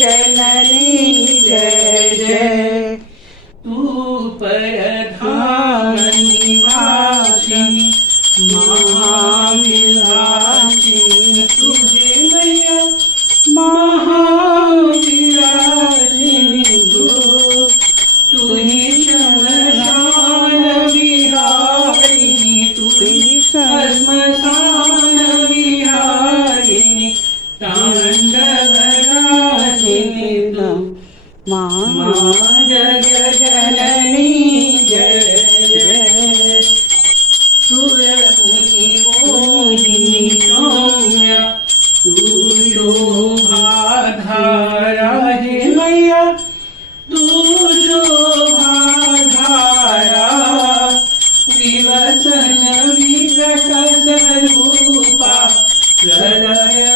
जननी जय जय। तू परधाम निवासिनी महाविलासिनी तुझे मैया महाविलासिनी तू ही श्मशान विहारिणी तू ही श्मशान विहारिणी तांडवराशिनी माँ जग जननी जय जय। सुरमुनि मोहिनी सौम्या तू शोभाधारा हे मैया तू शोभाधारा विवसन विकट स्वरूपा प्रलय